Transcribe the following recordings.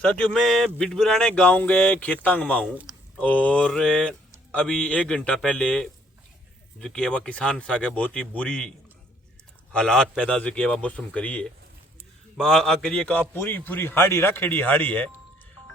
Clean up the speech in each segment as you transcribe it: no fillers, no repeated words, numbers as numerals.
साथियों, मैं बिडबिराने गाँव के खेतांग में हूँ और अभी 1 घंटा पहले जो कि वह किसान सागे बहुत ही बुरी हालात पैदा जो कि वह मौसम करिए बा करिए का पूरी पूरी हाड़ी रखेड़ी हाड़ी है।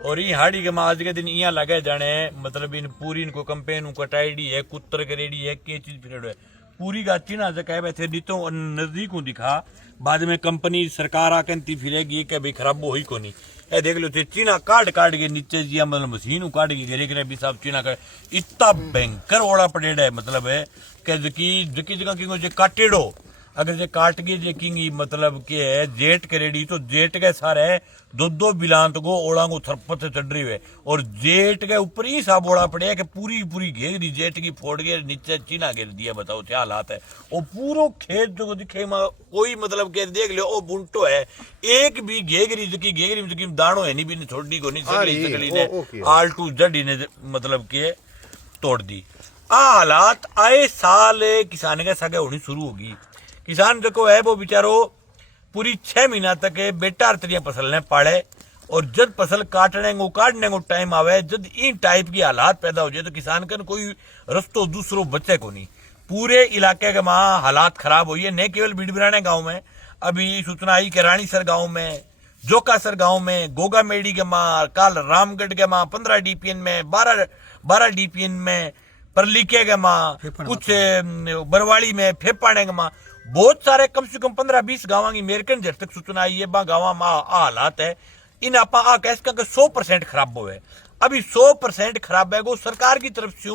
और ये हाड़ी के आज के दिन यहाँ लगे जाने मतलब इन पूरी इनको कंपेन कटाईडी है, कुतर करेडी है, के चीज फिरेडो है पूरी का चिन्ह जो कह थे नीतो नजदीक हूँ दिखा बाद में कंपनी सरकार आके ती फिरेगी कि भाई खराब हो ही को नहीं। ए देख लो चीना काट के नीचे जी मतलब मशीन काट के घेरे करे भी साहब चीना का इतना भयंकर ओड़ा पड़ेड़ा है मतलब है कि जकी जगह की काटेड़ो अगर जे काट के जे किंगी मतलब के है जेट करेडी तो जेट के सारे दो बिलांत को ओड़ा को थरपत से चढ़ रही है और जेट के ऊपर ही साब ओड़ा पड़े कि पूरी पूरी घेर दी जेट की फोड़ के नीचे चीना घेर दिया। बताओ क्या हालात है। वो पूरो खेत जो दिखे कोई मतलब के देख लो ओ बुंटो है एक भी घेगरी जकी दानो है नहीं भी छोड़ी को नहीं सकली ने आल टू जड़ी ने मतलब के तोड़ दी। आ हालात आए साल किसान के सगे होनी शुरू होगी। किसान जो है वो बेचारो पूरी 6 महीना तक बेटा अरतरिया फसल ने पाले और जब फसल काटने को टाइम आवे जब इन टाइप की हालात पैदा हो जाए तो किसान का कोई रस्तो दूसरो बचे को नहीं। पूरे इलाके के माँ हालात खराब हुई है। न केवल बिडबिराने गांव में अभी सूचना आई कि रानीसर गांव में, जोकासर गांव में, गोगा मेड़ी के माँ, काल रामगढ़ के माँ 15 डीपीएन में, 12 डीपीएन में, परलीके के माँ, कुछ बरवाड़ी में, फेपाने के माँ बहुत सारे कम से कम 15-20 गाँव की मेरकन जब तक सूचना आई है गाँव में हालात है इन आप कह सकें 100% खराब हुए। अभी 100% खराब है वो सरकार की तरफ से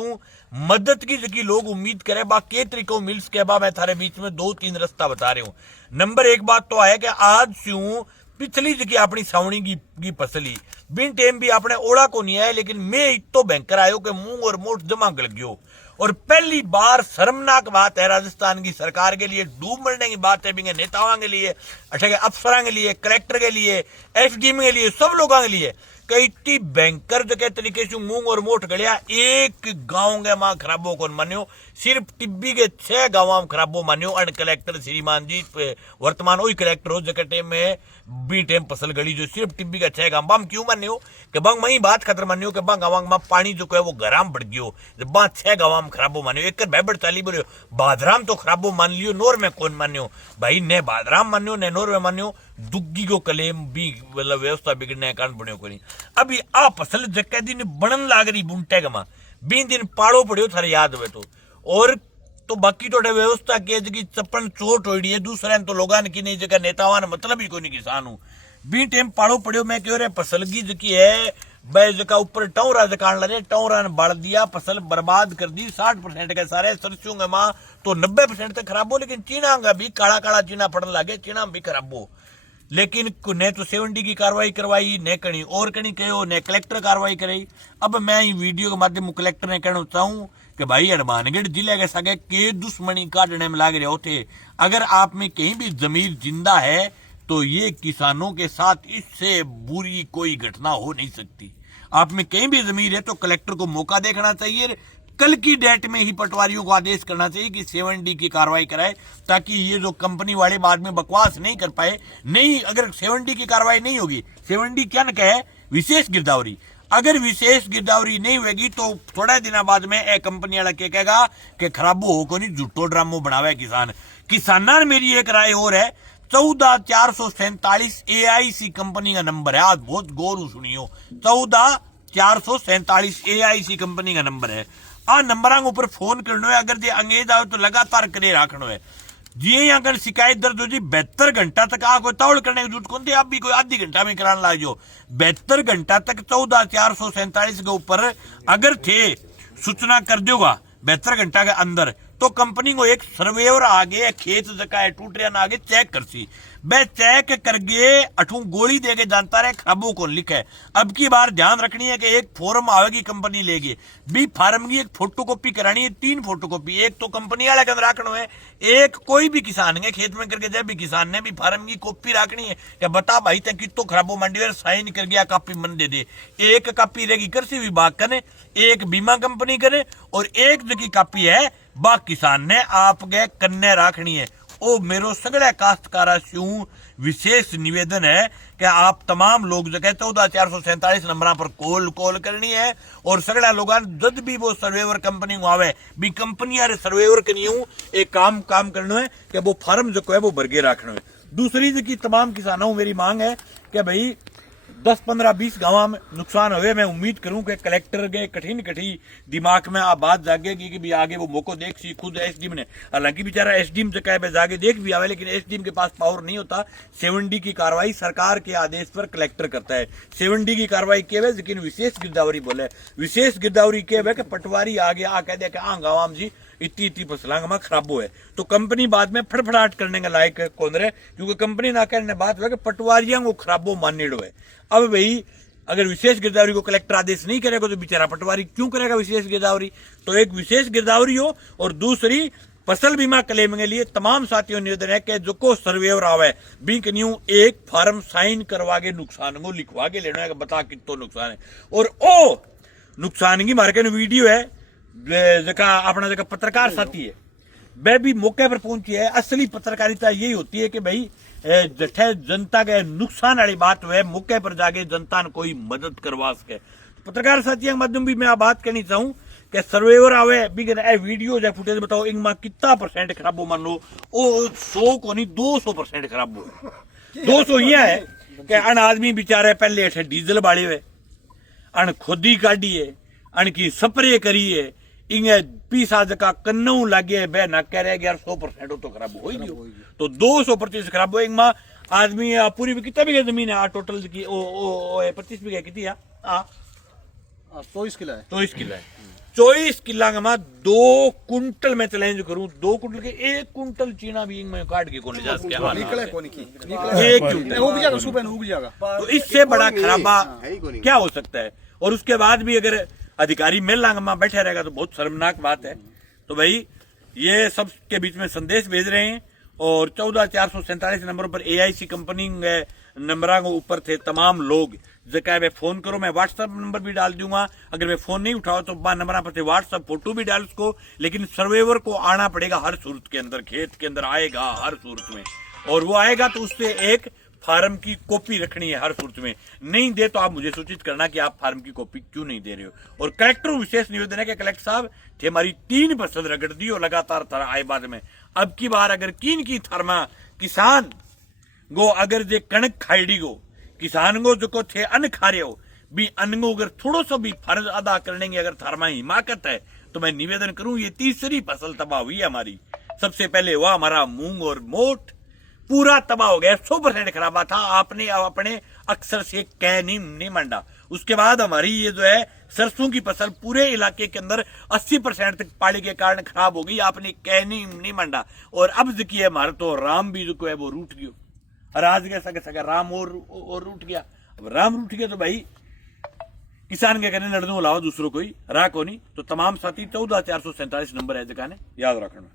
मदद की जगह लोग उम्मीद करे बा के तरीकों मिल सके बा मैं थारे बीच में 2-3 रास्ता बता रही हूँ। नंबर 1 बात तो है कि आज से पिछली जगह अपनी सावनी की फसली बिन टेम भी अपने ओड़ा को नहीं आया लेकिन मैं इतो बैंकर आयो कि मुंह और मोट जमा गल गयो। और पहली बार शर्मनाक बात है राजस्थान की सरकार के लिए, डूब मरने की बात है बिंगे नेताओं के लिए, अच्छा के अफसरों के लिए, कलेक्टर के लिए, एसडीएम के लिए, सब लोगों के लिए कई बैंकर जो के तरीके से मुंह और मोट गलिया एक गांव के मां खराबो को मान्यो सिर्फ टिब्बी के 6 गांव में खराबो मान्यो। अन कलेक्टर श्रीमान जी वर्तमान वही कलेक्टर हो जकटे में बी टेम फसल गली जो सिर्फ टिब्बी का 6 गांव बम क्यों मान्यो कि बंग मई बात खतर मान्यो कि बंग गांव में पानी जो है वो गराम बढ़ गयो जब 6 गांव में खराबो मान्यो एक बैबड़ चाली बोलियो बादराम तो खराबो मान लियो नोर में कौन मान्यो भाई ने बादराम मान्यो ने नोर में मान्यो दुग्गी को कलेम भी मतलब व्यवस्था बिगड़ने के कारण बनो को नहीं। अभी आ फसल जक्के दिन बनन लाग रही बुंटे गमा 20 दिन पाड़ो पड़ियो थारे याद हुए तो और तो बाकी तो व्यवस्था के जगी चप्पन चोट हो है दूसरे तो लोगों की नहीं जगह नेताओं ने मतलब ही कोई नहीं किसान हूँ बी टाइम पाड़ो पड़ियो। मैं क्यों रे फसल की जकी है भाई जगह ऊपर टौरा जकान लगे टौरा ने बढ़ दिया फसल बर्बाद कर दी 60% के सारे सरसों के माँ तो 90% तक खराब हो लेकिन चीना का भी काला काला चीना पड़ने लगे चीना भी खराब हो लेकिन ने तो 70 की कार्रवाई करवाई ने कहीं और कहीं कहो ने कलेक्टर कार्रवाई कराई। अब मैं वीडियो के माध्यम कलेक्टर ने कहना चाहूँ कि भाई हनुमानगढ़ जिले के सगे के दुश्मनी काटने में लाग रहे होते अगर आप में कहीं भी जमीर जिंदा है तो ये किसानों के साथ इससे बुरी कोई घटना हो नहीं सकती। आप में कहीं भी जमीर है तो कलेक्टर को मौका देखना चाहिए, कल की डेट में ही पटवारियों को आदेश करना चाहिए कि 7D की कार्रवाई कराए ताकि ये जो कंपनी वाले बाद में बकवास नहीं कर पाए। नहीं अगर 7D की कार्रवाई नहीं होगी 7D क्या न कहे विशेष गिरदावरी अगर विशेष गिरदावरी नहीं होगी तो थोड़ा दिन बाद में ए कंपनी वाला क्या कहेगा कि खराबो हो को नहीं झूठो ड्रामो बनावे किसाना मेरी एक राय और है 14447 AIC कंपनी का नंबर है। आज बहुत गौर सुनियो 14447 AIC कंपनी का नंबर है। आ नंबर ऊपर फोन करना है अगर अंग्रेज आवे तो लगातार करे रखना है जी अगर शिकायत दर्ज हो जी 72 घंटा तक आ कोई तावड़ करने की जरूरत कौन थी। आप भी कोई आधी घंटा में कराने लग जाओ 72 घंटा तक 14447 के ऊपर अगर थे सूचना कर दोगा 72 घंटा के अंदर तो कंपनी को एक सर्वेयर आगे खेत जका टूट रहा आगे चेक कर सी वह चेक करके अठू गोली दे के जानता रहे खराबों को लिखे। अब की बार ध्यान रखनी है कि एक फॉर्म आवेगी कंपनी लेगी बी फार्म की एक फोटोकॉपी करानी है 3 फोटोकॉपी एक तो कंपनी वाले के अंदर रखना है एक कोई भी किसान है खेत में करके जब भी किसान ने भी फार्म की कॉपी रखनी है कि बता भाई तक कितो खराबो मंडी साइन कर गया कॉपी मन दे दे। एक कॉपी रहेगी कृषि विभाग करे एक बीमा कंपनी करे और एक जो की कॉपी है बा किसान ने आपके कन्ने रखनी है। ओ मेरो सगड़े काश्तकारा से विशेष निवेदन है कि आप तमाम लोग जो है 14,447 नंबर पर कॉल करनी है और सगड़ा लोग जद भी वो सर्वेवर कंपनी को आवे भी कंपनी यार सर्वेवर करनी हूँ एक काम करना है कि वो फार्म जो है वो भरगे रखना है। दूसरी की तमाम किसानों मेरी मांग है कि भाई 10-15-20 गाँव में नुकसान हुए। मैं उम्मीद करूं कि कलेक्टर के कठिन दिमाग में आ बात जागेगी कि भी आगे वो मौको देख सी खुद एसडीएम ने, हालांकि बेचारा एसडीएम जगह पे जाके देख भी आवे लेकिन एसडीएम के पास पावर नहीं होता। 7D की कार्रवाई सरकार के आदेश पर कलेक्टर करता है। 7D की कार्रवाई के हुए लेकिन विशेष गिरदावरी बोले, विशेष गिरदावरी के हुए कि पटवारी आगे आ कह दे कि हाँ गाँव जी इतनी फसलांग खराबो है तो कंपनी बाद में फड़फड़ाहट करने का लायक कौन रहे, क्योंकि कंपनी ना कहने बात हुआ कि पटवारियां को खराबो मानेड़ो है। अब भाई अगर विशेष गिरदावरी को कलेक्टर आदेश नहीं करेगा तो बेचारा पटवारी क्यों करेगा विशेष गिरदावरी। तो एक विशेष गिरदावरी हो और दूसरी फसल बीमा क्लेम के लिए तमाम साथियों निवेदन है कि जो को सर्वेवर आवे बिक न्यू एक फार्म साइन करवा के नुकसान को लिखवा के लेना है, बता कितो नुकसान है। और ओ नुकसान की मार्केट वीडियो है अपना जगह पत्रकार साथी है वह भी मौके पर पहुंची है। असली पत्रकारिता यही होती है कि भाई जठे जनता के नुकसान वाली बात हुए मौके पर जाके जनता ने कोई मदद करवा सके। पत्रकार साथियों के माध्यम भी मैं बात कहनी चाहूँ कि सर्वेवर आवे भी वीडियो या फुटेज बताओ इनमें कितना % खराब हो, मान लो वो 100 को नहीं 200% खराब हो। 200 यह है कि अन आदमी बेचारे पहले अठे डीजल बाले हुए अन खुदी काढ़ी है अन की स्प्रे करी है इंगे पीसा जका कन्नू लागे बे ना कह रहे यार 100% तो खराब हो गई तो 200% खराब हो। इनमें आदमी पूरी भी कितना भी जमीन है टोटल की ओ 25 बीघा कितनी है 24 किला है 24 किला है 24 किला में 2 कुंटल में चैलेंज करूं 2 कुंटल के 1 कुंटल चीना भी में काट के कौन ले जा सके निकले कोनी की एक क्विंटल उग जाएगा सुबह उग जाएगा। तो इससे बड़ा खराबा क्या हो सकता है। और उसके बाद भी अगर अधिकारी मेल में बैठे रहेगा तो बहुत शर्मनाक बात है। तो भाई ये सब के बीच में संदेश भेज रहे हैं और 14,447 नंबर पर AIC कंपनी नंबर के ऊपर थे तमाम लोग जगह मैं फोन करो। मैं व्हाट्सएप नंबर भी डाल दूंगा, अगर मैं फोन नहीं उठाओ तो नंबर पर व्हाट्सएप फोटो भी डाल उसको, लेकिन सर्वेवर को आना पड़ेगा हर सूरत के अंदर, खेत के अंदर आएगा हर सूरत में और वो आएगा तो उससे एक फार्म की कॉपी रखनी है हर सूरत में। नहीं दे तो आप मुझे सूचित करना कि आप फार्म की कॉपी क्यों नहीं दे रहे हो। और कलेक्टर विशेष निवेदन है कि कलेक्टर साहब थे हमारी 3% रगड़ दी और लगातार थर आए बाद में अब की बार अगर किन की थरमा किसान गो अगर जे कणक खाईडी गो किसान गो जो को थे अन्न खा रहे हो भी अन्न को अगर थोड़ा सा भी फर्ज अदा करने की अगर थरमा हिमाकत है तो मैं निवेदन करूं ये तीसरी फसल तबाह हुई है हमारी। सबसे पहले हुआ हमारा मूंग और मोट पूरा तबाह हो गया 100% खराबा था, आपने अपने अक्सर से कह नहीं मंडा। उसके बाद हमारी ये जो है सरसों की फसल पूरे इलाके के अंदर 80% तक पानी के कारण खराब हो गई, आपने कह नहीं मंडा। और अब देखिए हमारा तो राम भी जो है वो रूठ गयो और आज कैसा कैसा राम और रूठ गया। अब राम रूठ गया तो भाई किसान के करने लड़ने अलावा दूसरों कोई राह को नहीं। तो तमाम साथी 14,447 नंबर है जगह ने याद रखना।